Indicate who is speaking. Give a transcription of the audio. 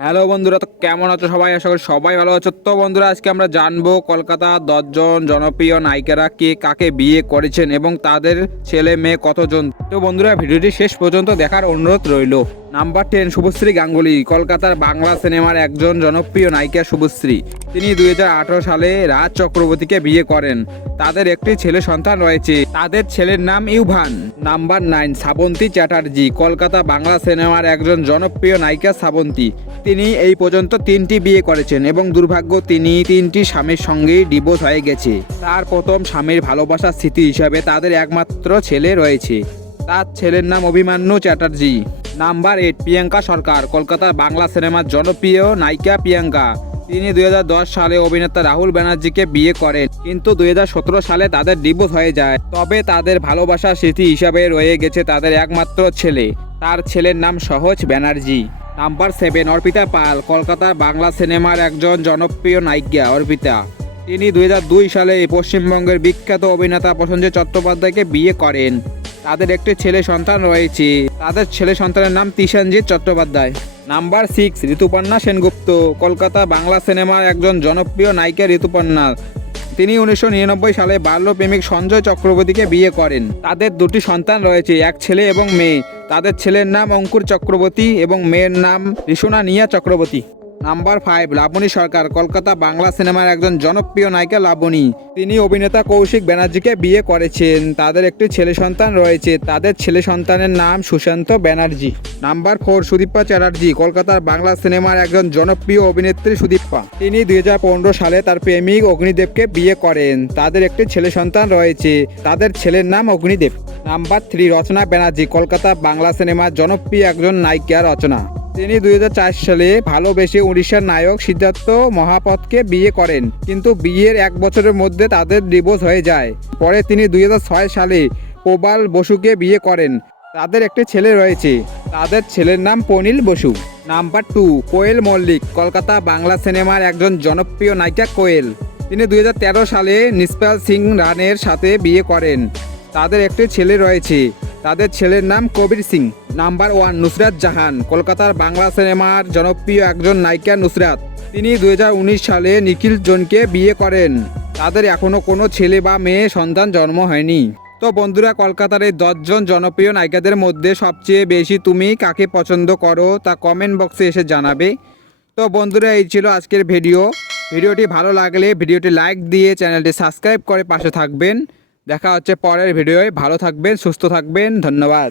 Speaker 1: Hello বন্ধুরা, তো কেমন আছো সবাই? আশা করি সবাই ভালো আছো। তো বন্ধুরা, আজকে আমরা জানব কলকাতা দশজন জনপ্রিয় নায়িকারা কে কাকে বিয়ে করেছেন এবং তাদের ছেলে মেয়ে কতজন। তো বন্ধুরা, ভিডিওটি শেষ পর্যন্ত দেখার অনুরোধ রইল। নাম্বার টেন শুভশ্রী গাঙ্গুলি, কলকাতার বাংলা সিনেমার একজন জনপ্রিয় নায়িকা শুভশ্রী। তিনি দুই হাজার আঠারো সালে রাজ চক্রবর্তীকে বিয়ে করেন। তাদের একটি ছেলে সন্তান রয়েছে। তাদের ছেলের নাম ইউভান। নাম্বার নাইন শ্রাবন্তী চ্যাটার্জি, কলকাতা বাংলা সিনেমার একজন জনপ্রিয় নায়িকা শ্রাবন্তী তিনি এই পর্যন্ত তিনটি বিয়ে করেছেন এবং দুর্ভাগ্য তিনি তিনটি স্বামীর সঙ্গেই ডিভোর্স হয়ে গেছে। তার প্রথম স্বামীর ভালোবাসার স্মৃতি হিসাবে তাদের একমাত্র ছেলে রয়েছে। তার ছেলের নাম অভিমান্যু চ্যাটার্জি। নাম্বার এইট, প্রিয়াঙ্কা সরকার, কলকাতার বাংলা সিনেমার জনপ্রিয় নায়িকা প্রিয়াঙ্কা। তিনি দুই হাজার দশ সালে অভিনেতা রাহুল ব্যানার্জিকে বিয়ে করেন, কিন্তু দুই হাজার সতেরো সালে তাদের ডিভোর্স হয়ে যায়। তবে তাদের ভালোবাসার স্মৃতি হিসাবে রয়ে গেছে তাদের একমাত্র ছেলে। তার ছেলের নাম সহজ ব্যানার্জি। নাম্বার সেভেন, অর্পিতা পাল, কলকাতার বাংলা সিনেমার একজন জনপ্রিয় নায়িকা অর্পিতা। তিনি দুই হাজার দুই সালে পশ্চিমবঙ্গের বিখ্যাত অভিনেতা প্রসেনজিৎ চট্টোপাধ্যায়কে বিয়ে করেন। তাদের একটি ছেলে সন্তান রয়েছে। তাদের ছেলে সন্তানের নাম Tishanjit Chattopadhyay. Number six Rituparna Sengupta. Kolkata Bangla সিনেমার একজন জনপ্রিয় নায়িকা ঋতুপর্ণা তিনি উনিশশো নিরানব্বই সালে বাল্যপ্রেমিক সঞ্জয় চক্রবর্তীকে বিয়ে করেন। তাদের দুটি সন্তান রয়েছে, এক ছেলে এবং মেয়ে। তাদের ছেলের নাম অঙ্কুর চক্রবর্তী এবং মেয়ের নাম ঋষণা নিয়া চক্রবর্তী। নাম্বার ফাইভ, লাবণী সরকার, কলকাতা বাংলা সিনেমার একজন জনপ্রিয় নায়িকা লাবণী। তিনি অভিনেতা কৌশিক ব্যানার্জিকে বিয়ে করেছেন। তাদের একটি ছেলে সন্তান রয়েছে। তাদের ছেলে সন্তানের নাম সুশান্ত ব্যানার্জি। নাম্বার ফোর, সুদীপ্পা চ্যাটার্জি, কলকাতার বাংলা সিনেমার একজন জনপ্রিয় অভিনেত্রী সুদীপ্পা। তিনি দু হাজার পনেরো সালে তার প্রেমিক অগ্নিদেবকে বিয়ে করেন। তাদের একটি ছেলে সন্তান রয়েছে। তাদের ছেলের নাম অগ্নিদেব। নাম্বার থ্রি, রচনা ব্যানার্জি, কলকাতা বাংলা সিনেমার জনপ্রিয় একজন নায়িকা রচনা। তিনি দুই হাজার চার সালে ভালোবেসে উড়িষ্যার নায়ক সিদ্ধার্থ মহাপথকে বিয়ে করেন। কিন্তু বিয়ের এক বছরের মধ্যে তাদের ডিভোর্স হয়ে যায়। পরে তিনি দুই হাজার ছয় সালে প্রবাল বসুকে বিয়ে করেন। তাদের একটি ছেলে রয়েছে। তাদের ছেলের নাম পনিল বসু। নাম্বার টু, কোয়েল মল্লিক, কলকাতা বাংলা সিনেমার একজন জনপ্রিয় নায়িকা কোয়েল। তিনি দুই হাজার তেরো সালে নিষ্পাল সিং রানের সাথে বিয়ে করেন। তাদের একটি ছেলে রয়েছে। তাদের ছেলের নাম কবির সিং, নাম্বার ওয়ান নুসরাত জাহান, কলকাতার বাংলা সিনেমার জনপ্রিয় একজন নায়িকা নুসরাত। তিনি দু হাজার উনিশ সালে নিখিল জনকে বিয়ে করেন। তাদের এখনও কোনো ছেলে বা মেয়ে সন্তান জন্ম হয়নি। তো বন্ধুরা, কলকাতার এই দশজন জনপ্রিয় নায়িকাদের মধ্যে সবচেয়ে বেশি তুমি কাকে পছন্দ করো তা কমেন্ট বক্সে এসে জানাবে। তো বন্ধুরা, এই ছিল আজকের ভিডিও। ভিডিওটি ভালো লাগলে ভিডিওটি লাইক দিয়ে চ্যানেলটি সাবস্ক্রাইব করে পাশে থাকবেন। দেখা হচ্ছে পরের ভিডিওয়। ভালো থাকবেন সুস্থ থাকবেন ধন্যবাদ।